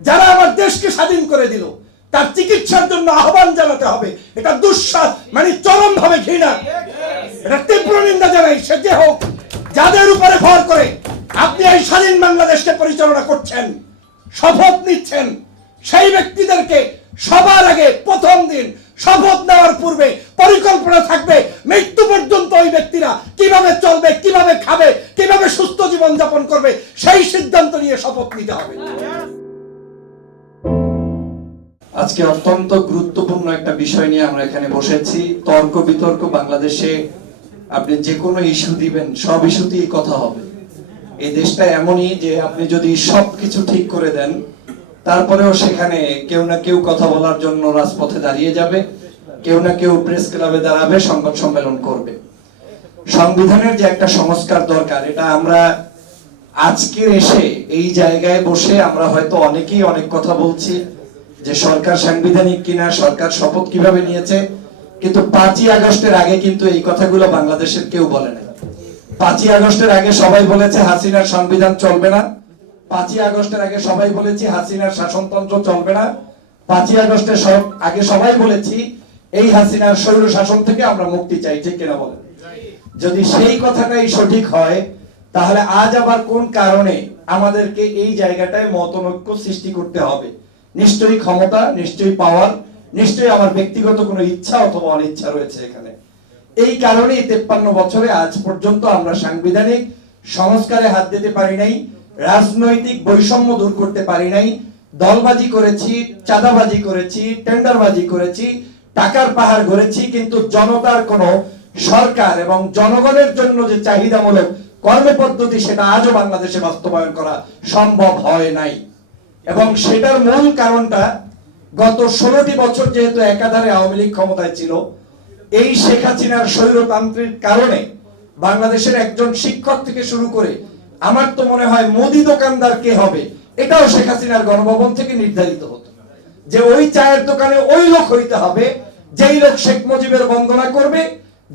যারা আমার দেশকে স্বাধীন করে দিল তার চিকিৎসার জন্য আহ্বান জানাতে হবে। এটা দুঃসাহস, মানে চরম ভাবে ঘৃণা, এটা তীব্র নিন্দা জানাই। সে যে হোক, যাদের উপরে ভর করে আপনি এই স্বাধীন বাংলাদেশকে পরিচালনা করছেন, শপথ নিচ্ছেন, সেই ব্যক্তিদেরকে সবার আগে প্রথম দিন শপথ নেওয়ার পূর্বে পরিকল্পনা থাকবে মৃত্যু পর্যন্ত ওই ব্যক্তিরা কিভাবে চলবে, কিভাবে খাবে, কিভাবে সুস্থ জীবন যাপন করবে, সেই সিদ্ধান্ত নিয়ে শপথ নিতে হবে। আজকে অত্যন্ত গুরুত্বপূর্ণ একটা বিষয় নিয়ে আমরা এখানে বসেছি। তর্ক বিতর্ক বাংলাদেশে আপনি যে কোনো ইস্যু দিবেন, সব ইস্যুতেই কথা হবে। এই দেশটা এমনই যে আপনি যদি সবকিছু ঠিক করে দেন, তারপরেও সেখানে কেউ না কেউ কথা বলার জন্য রাজপথে দাঁড়িয়ে যাবে, কেউ না কেউ প্রেস ক্লাবে দাঁড়াবে, সংবাদ সম্মেলন করবে। সংবিধানের যে একটা সংস্কার দরকার, এটা আমরা আজকে এসে এই জায়গায় বসে আমরা হয়তো অনেকেই অনেক কথা বলছি যে সরকার সাংবিধানিক কিনা, সরকার শপথ কিভাবে নিয়েছে, কিন্তু 5ই আগস্টের আগে কিন্তু এই কথাগুলো বাংলাদেশের কেউ বলে নাই। 5ই আগস্টের আগে সবাই বলেছে হাসিনার সংবিধান চলবে না, 5ই আগস্টের আগে সবাই বলেছি হাসিনার শাসনতন্ত্র চলবে না, 5ই আগস্টের আগে সবাই বলেছি এই হাসিনার স্বৈর শাসন থেকে আমরা মুক্তি চাই। ঠিক কিনা বলেন? যদি সেই কথাটাই সঠিক হয়, তাহলে আজ আবার কোন কারণে আমাদেরকে এই জায়গাটায় মতনৈক্য সৃষ্টি করতে হবে? নিশ্চয়ই ক্ষমতা, নিশ্চয়ই পাওয়ার, নিশ্চয়ই আমার ব্যক্তিগত কোনো ইচ্ছা অথবা অনিচ্ছা রয়েছে এখানে। এই কারণেই 53 বছরে আজ পর্যন্ত আমরা সাংবিধানিক সংস্কারে হাত দিতে পারি নাই, রাজনৈতিক বৈষম্য দূর করতে পারি নাই, দলবাজি করেছি, চাঁদাবাজি করেছি, টেন্ডারবাজি করেছি, টাকার পাহাড় গড়েছি, কিন্তু জনতার কোনো সরকার এবং জনগণের জন্য যে চাহিদামূলক কর্মপদ্ধতি, সেটা আজও বাংলাদেশে বাস্তবায়ন করা সম্ভব হয় নাই। এবং সেটার মূল কারণটা, গত 16টি বছর যেহেতু একাধারে আওয়ামী লীগ ক্ষমতায় ছিল, এই শেখ হাসিনার স্বৈরতান্ত্রিক কারণে বাংলাদেশের একজন শিক্ষক থেকে শুরু করে আমার তো মনে হয় মুদি দোকানদার কে হবে, এটাও শেখ হাসিনার গণভবন থেকে নির্ধারিত হতো যে ওই চায়ের দোকানে ওই লোক হইতে হবে যেই লোক শেখ মুজিবের বন্দনা করবে,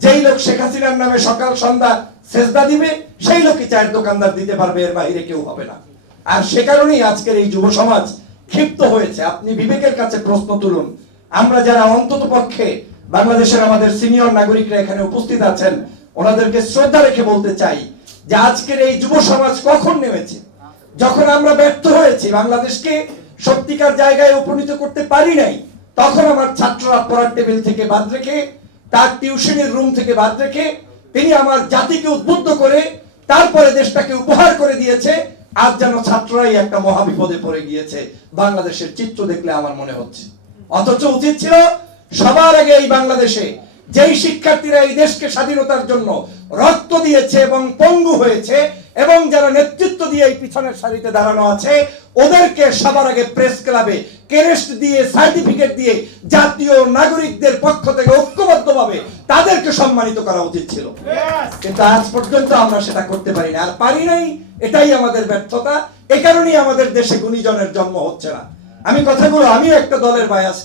যেই লোক শেখ হাসিনার নামে সকাল সন্ধ্যা সেজদা দিবে, সেই লোকই চায়ের দোকানদার দিতে পারবে, এর বাইরে কেউ হবে না। আর সে কারণেই আজকের এই যুব সমাজ ক্ষিপ্ত হয়েছে। আপনি বিবেকের কাছে প্রশ্ন তুলুন। আমরা যারা অন্তত পক্ষে বাংলাদেশের আমাদের সিনিয়র নাগরিকরা এখানে উপস্থিত আছেন, ওনাদেরকে শ্রদ্ধা রেখে বলতে চাই যে আজকের এই যুব সমাজ কখন নেমেছে? যখন আমরা ব্যর্থ হয়েছি, বাংলাদেশকে সত্যিকার জায়গায় উপনীত করতে পারি নাই, তখন আমার ছাত্ররা পড়ার টেবিল থেকে বাদ রেখে, তার টিউশনের রুম থেকে বাদ রেখে, তিনি আমার জাতিকে উদ্বুদ্ধ করে তারপরে দেশটাকে উপহার করে দিয়েছে। আজ যেন ছাত্ররাই একটা মহাবিপদে পড়ে গিয়েছে বাংলাদেশের চিত্র দেখলে আমার মনে হচ্ছে। অথচ উচিত ছিল সবার আগে এই বাংলাদেশে যেই শিক্ষার্থীরা এই দেশকে স্বাধীনতার জন্য রক্ত দিয়েছে এবং পঙ্গু হয়েছে, এবং যারা নেতৃত্ব দিয়ে এই পিছনের সারিতে দাঁড়ানো আছে, ওদেরকে সবার আগে প্রেস ক্লাবে ক্রেস্ট দিয়ে, সার্টিফিকেট দিয়ে জাতীয় নাগরিকদের পক্ষ থেকে ঐক্যবদ্ধভাবে তাদেরকে সম্মানিত করা উচিত ছিল। কিন্তু আজ পর্যন্ত আমরা সেটা করতে পারি না, আর পারি নাই, এটাই আমাদের ব্যর্থতা। এ কারণেই আমাদের দেশে গুণীজনের জন্ম হচ্ছে না। আমিও একটা দলের বায়াস,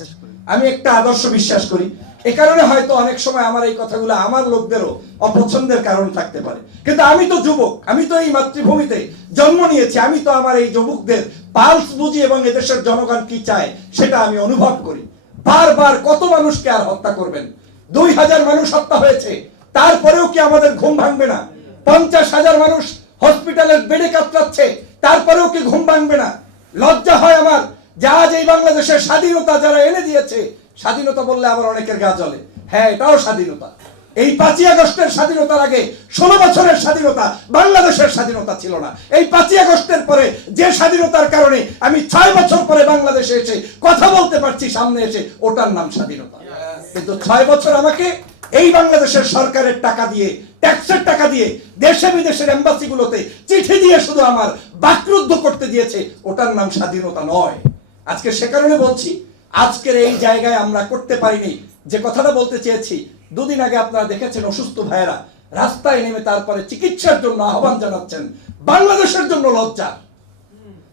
আমি একটা আদর্শ বিশ্বাস করি। এ কারণে হয়তো অনেক সময় আমার এই কথাগুলো আমার লোকদেরও অপছন্দের কারণ থাকতে পারে, কিন্তু আমি তো যুবক, আমি তো এই মাতৃভূমিতে জন্ম নিয়েছি, আমি তো আমার এই যুবকদের পালস বুঝি এবং এদেশের জনগণ কি চায় সেটা আমি অনুভব করি। বারবার কত মানুষকে আর হত্যা করবেন? 2000 মানুষ হত্যা হয়েছে, তারপরেও কি আমাদের ঘুম ভাঙবে না? 50,000 মানুষ হসপিটালের বেডে কাতরাচ্ছে, তারপরেও কি ঘুম ভাঙবে না? লজ্জা হয় আমার যে আজ এই বাংলাদেশের স্বাধীনতা যারা এনে দিয়েছে, স্বাধীনতা বললে আবার অনেকের গা জ্বলে। হ্যাঁ, এটাও স্বাধীনতা। এই 5ই আগস্টের স্বাধীনতার আগে 16 বছরের স্বাধীনতা বাংলাদেশের স্বাধীনতা ছিল না। এই 5ই আগস্টের পরে যে স্বাধীনতার কারণে আমি 6 বছর পরে বাংলাদেশে এসে কথা বলতে পারছি সামনে এসে, ওটার নাম স্বাধীনতা। কিন্তু 6 বছর আমাকে এই বাংলাদেশের সরকারের টাকা দিয়ে, ট্যাক্সের টাকা দিয়ে, দেশে বিদেশের এম্বাসিগুলোতে চিঠি দিয়ে শুধু আমার বাকরুদ্ধ করতে দিয়েছে, ওটার নাম স্বাধীনতা নয়। আজকে সে কারণে বলছি, আজকের এই জায়গায় আমরা করতে পারিনি যে কথাটা বলতে চেয়েছি। 2 দিন আগে আপনারা দেখেছেন অসুস্থ ভাইয়েরা রাস্তায় নেমে তারপরে চিকিৎসার জন্য আহ্বান জানাচ্ছেন। বাংলাদেশের জন্য লজ্জা।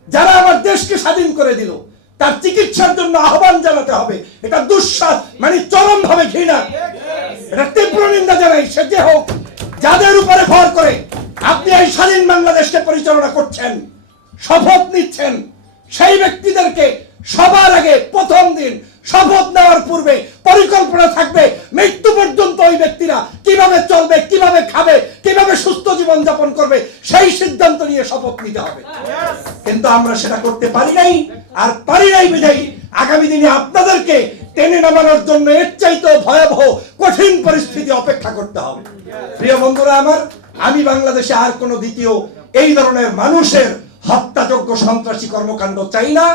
যারা আমার দেশকে স্বাধীন করে দিল তার চিকিৎসার জন্য আহ্বান জানাতে হবে, এটা দুঃসাহস, মানে চরম ভাবে ঘৃণা, এটা তীব্র নিন্দা জানাই। সে যে হোক, যাদের উপরে ভর করে আপনি এই স্বাধীন বাংলাদেশকে পরিচালনা করছেন, শপথ নিচ্ছেন, সেই ব্যক্তিদেরকে সবার আগে প্রথম দিন শপথ নেওয়ার পূর্বে পরিকল্পনা থাকবে মৃত্যু পর্যন্ত ওই ব্যক্তিরা কিভাবে চলবে, কিভাবে খাবে, কিভাবে সুস্থ জীবন যাপন করবে, সেই সিদ্ধান্ত নিয়ে শপথ নিতে হবে। কিন্তু আমরা সেটা করতে পারি নাই, আর পারি নাই বিধায় আগামী দিনে আপনাদেরকে টেনে নামানোর জন্য এর চাইতেও ভয়াবহ কঠিন পরিস্থিতি অপেক্ষা করতে হবে। প্রিয় বন্ধুরা আমার, আমি বাংলাদেশে আর কোনো দ্বিতীয় এই ধরনের মানুষের হত্যাযোগ্য সন্ত্রাসী কর্মকাণ্ড চাই না।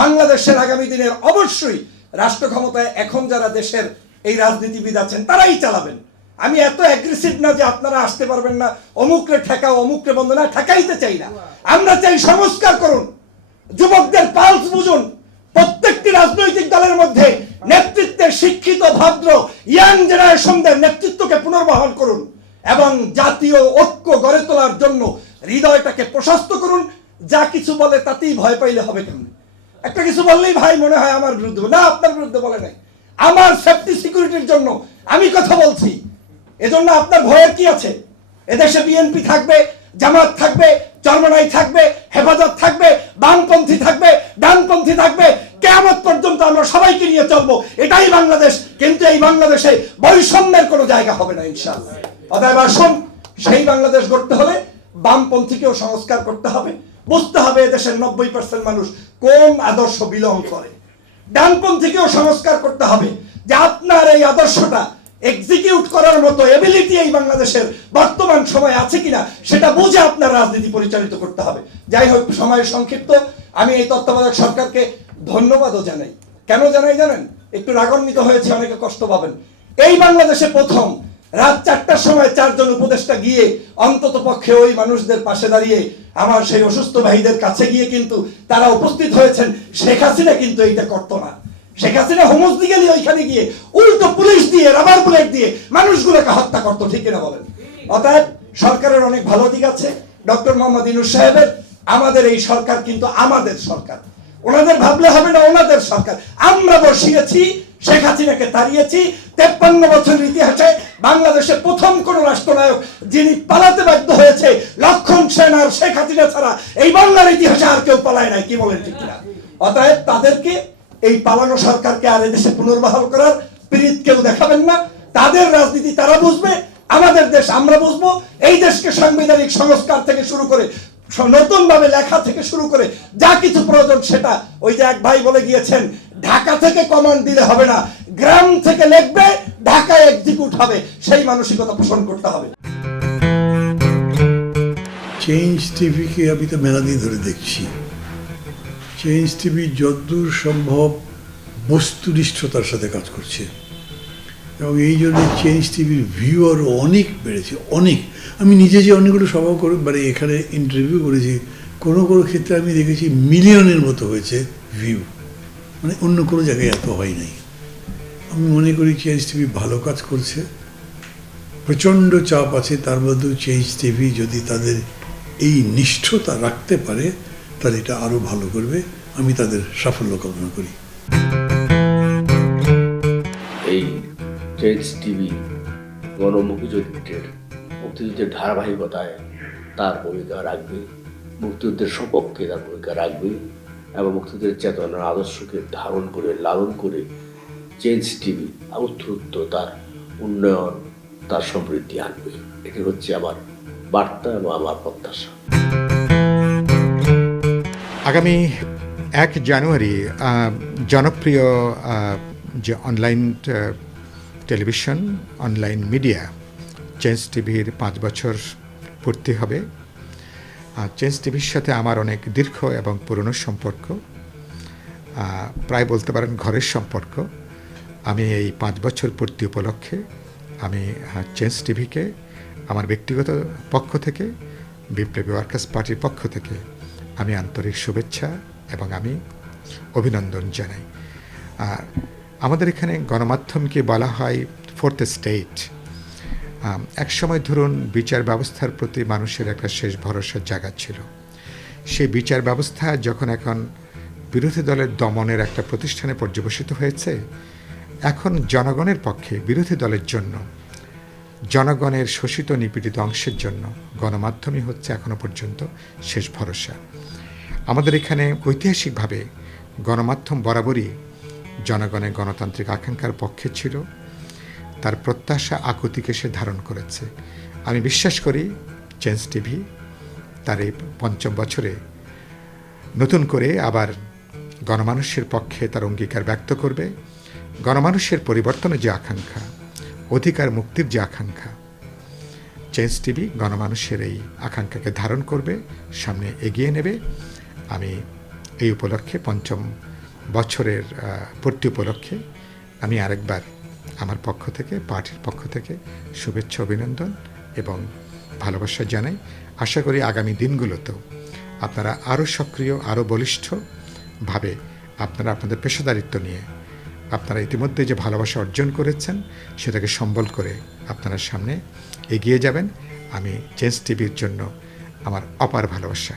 বাংলাদেশের আগামী দিনের অবশ্যই রাষ্ট্র ক্ষমতায় এখন যারা দেশের এই রাজনীতিবিদ আছেন তারাই চালাবেন। আমি এত অ্যাগ্রেসিভ না যে আপনারা আসতে পারবেন না, অমুকরে ঠেকাও, অমুকরে বন্ধ না, ঠেকাইতে চাই না। আমরা চাই সংস্কার করুন, যুবকদের পালস বুঝুন, প্রত্যেকটি রাজনৈতিক দলের মধ্যে নেতৃত্বের শিক্ষিত ভদ্র ইয়াং জেনারেশনদের নেতৃত্বকে পুনর্বহাল করুন এবং জাতীয় ঐক্য গড়ে তোলার জন্য হৃদয়টাকে প্রশস্ত করুন। যা কিছু বলে তাতেই ভয় পাইলে হবে কেমন? একটা কিছু বললেই ভাই মনে হয় আমার বিরুদ্ধে, না, আপনার বিরুদ্ধে বলে নাই, আমার সেফটি সিকিউরিটির জন্য আমি কথা বলছি। এজন্য আপনার ভয়ের কি আছে? এদেশে বিএনপি থাকবে, জামাত থাকবে, চরমনাই থাকবে, হেফাজত থাকবে, বামপন্থী থাকবে, ডানপন্থী থাকবে, কিয়ামত পর্যন্ত আমরা সবাইকে নিয়ে চলবো। এটাই বাংলাদেশ। কিন্তু এই বাংলাদেশে বৈষম্যের কোনো জায়গা হবে না ইনশাআল্লাহ। অতএব আসুন, সেই বাংলাদেশ গড়তে হলে বামপন্থীকেও সংস্কার করতে হবে। বুঝতে হবে এদেশের 90% মানুষ কোন আদর্শ বিলং করে। ডানপন্থীকেও সংস্কার করতে হবে যে আপনার এই আদর্শটা এক্সিকিউট করার মতো এবিলিটি এই বাংলাদেশের বর্তমান সময় আছে কিনা সেটা বুঝে আপনার রাজনীতি পরিচালিত করতে হবে। যাই হোক, সময় সংক্ষিপ্ত। আমি এই তত্ত্বাবধায়ক সরকারকে ধন্যবাদও জানাই। কেন জানাই জানেন? একটু রাগান্বিত হয়েছে, অনেকে কষ্ট পাবেন। এই বাংলাদেশে প্রথম রাত 4টার সময় 4 জন উপদেষ্টা গিয়ে অন্তত পক্ষে ওই মানুষদের পাশে দাঁড়িয়ে আমার সেই অসুস্থ ভাইদের কাছে গিয়ে কিন্তু তারা উপস্থিত হয়েছেন। শেখ হাসিনা কিন্তু এইটা করতো না। শেখ হাসিনা হোমোজিক্যালি ওইখানে গিয়ে উল্টো পুলিশ দিয়ে, রাবার বুলেট দিয়ে মানুষগুলোকে হত্যা করতো, ঠিক কিনা বলেন? অতএব সরকারের অনেক ভালো দিক আছে। ডক্টর মোহাম্মদ ইউনূস সাহেবের, আমাদের এই সরকার কিন্তু আমাদের সরকার। ওনাদের ভাবলে হবে না, ওনাদের সরকার। আমরা বসিয়েছি, শেখ হাসিনাকে তাড়িয়েছি। 53 বছরের ইতিহাসে বাংলাদেশে প্রথম কোন রাষ্ট্রনায়ক যিনি পালাতে বাধ্য হয়েছে লক্ষণ সেন আর শেখ হাসিনা ছাড়া এই বাংলার ইতিহাসে আর কেউ পালায় নাই, কি বলেন ঠিক কিনা? অতএব তাদেরকে, এই পালানো সরকারকে আর এদেশে পুনর্বহাল করার পিরিত কেউ দেখাবেন না। তাদের রাজনীতি তারা বুঝবে, আমাদের দেশ আমরা বুঝবো। এই দেশকে সাংবিধানিক সংস্কার থেকে শুরু করে নতুন ভাবে লেখা থেকে শুরু করে যা কিছু প্রয়োজন সেটা, ওই যে এক ভাই বলে গিয়েছেন, ঢাকা থেকে কমান্ড দিলে হবে না, গ্রাম থেকে লিখবে, ঢাকায় এক্সিকিউট হবে, সেই মানসিকতা পোষণ করতে হবে। চেঞ্জ টিভিকে আমি তো মেলা দিন ধরে দেখছি। চেঞ্জ টিভি যতদূর সম্ভব বস্তুনিষ্ঠতার সাথে কাজ করছে এবং এই জন্য চেঞ্জ টিভির ভিউ আরও অনেক বেড়েছে, অনেক। আমি নিজে যে অনেকগুলো সভা করে মানে এখানে ইন্টারভিউ করেছি, কোনো কোনো ক্ষেত্রে আমি দেখেছি মিলিয়নের মতো হয়েছে ভিউ, মানে অন্য কোনো জায়গায় এত হয় নাই। আমি মনে করি চেঞ্জ টিভি ভালো কাজ করছে। প্রচণ্ড চাপ আছে, তার মধ্যেও চেঞ্জ টিভি যদি তাদের এই নিষ্ঠতা রাখতে পারে তাহলে এটা আরও ভালো করবে। আমি তাদের সাফল্য কামনা করি। এই চেঞ্জ টিভি গণমুখী চরিত্রের মুক্তিযুদ্ধের ধারাবাহিকতায় তার ভূমিকা রাখবে, মুক্তিযুদ্ধের সপক্ষে তার ভূমিকা রাখবে এবং মুক্তিযুদ্ধের চেতনার আদর্শকে ধারণ করে লালন করে চেঞ্জ টিভি উত্তরোত্তর তার উন্নয়ন, তার সমৃদ্ধি আনবে। এটি হচ্ছে আমার বার্তা এবং আমার প্রত্যাশা। আগামী 1 জানুয়ারি জনপ্রিয় যে online television, online media change টিভির 5 বছর পূর্তি হবে। চেঞ্জ টিভির সাথে আমার অনেক দীর্ঘ এবং পুরনো সম্পর্ক, প্রায় বলতে পারেন ঘরের সম্পর্ক। আমি এই 5 বছর পূর্তি উপলক্ষে আমি চেঞ্জ টিভিকে আমার ব্যক্তিগত পক্ষ থেকে, বিপ্লবী ওয়ার্কার্স পার্টির পক্ষ থেকে আমি আন্তরিক শুভেচ্ছা এবং আমি অভিনন্দন জানাই। আমাদের এখানে গণমাধ্যমকে বলা হয় 4th স্টেট। এক সময় ধরুন বিচার ব্যবস্থার প্রতি মানুষের একটা শেষ ভরসার জায়গা ছিল। সেই বিচার ব্যবস্থা যখন এখন বিরোধী দলের দমনের একটা প্রতিষ্ঠানে পর্যবসিত হয়েছে, এখন জনগণের পক্ষে, বিরোধী দলের জন্য, জনগণের শোষিত নিপীড়িত অংশের জন্য গণমাধ্যমই হচ্ছে এখনো পর্যন্ত শেষ ভরসা। আমাদের এখানে ঐতিহাসিকভাবে গণমাধ্যম বরাবরই জনগণের গণতান্ত্রিক আকাঙ্ক্ষার পক্ষে ছিল, তার প্রত্যাশা আকুতিকে সে ধারণ করেছে। আমি বিশ্বাস করি চেঞ্জ টিভি তার এই ৫ম বছরে নতুন করে আবার গণমানুষের পক্ষে তার অঙ্গীকার ব্যক্ত করবে। গণমানুষের পরিবর্তনের যে আকাঙ্ক্ষা, অধিকার মুক্তির যে আকাঙ্ক্ষা, চেঞ্জ টিভি গণমানুষের এই আকাঙ্ক্ষাকে ধারণ করবে, সামনে এগিয়ে নেবে। আমি এই উপলক্ষে ৫ম বছরের পূর্তি উপলক্ষে আমি আরেকবার আমার পক্ষ থেকে, পার্টির পক্ষ থেকে শুভেচ্ছা, অভিনন্দন এবং ভালোবাসা জানাই। আশা করি আগামী দিনগুলোতেও আপনারা আরও সক্রিয়, আরও বলিষ্ঠভাবে আপনারা আপনাদের পেশাদারিত্ব নিয়ে আপনারা ইতিমধ্যে যে ভালোবাসা অর্জন করেছেন সেটাকে সম্বল করে আপনারা সামনে এগিয়ে যাবেন। আমি চেঞ্জ টিভির জন্য আমার অপার ভালোবাসা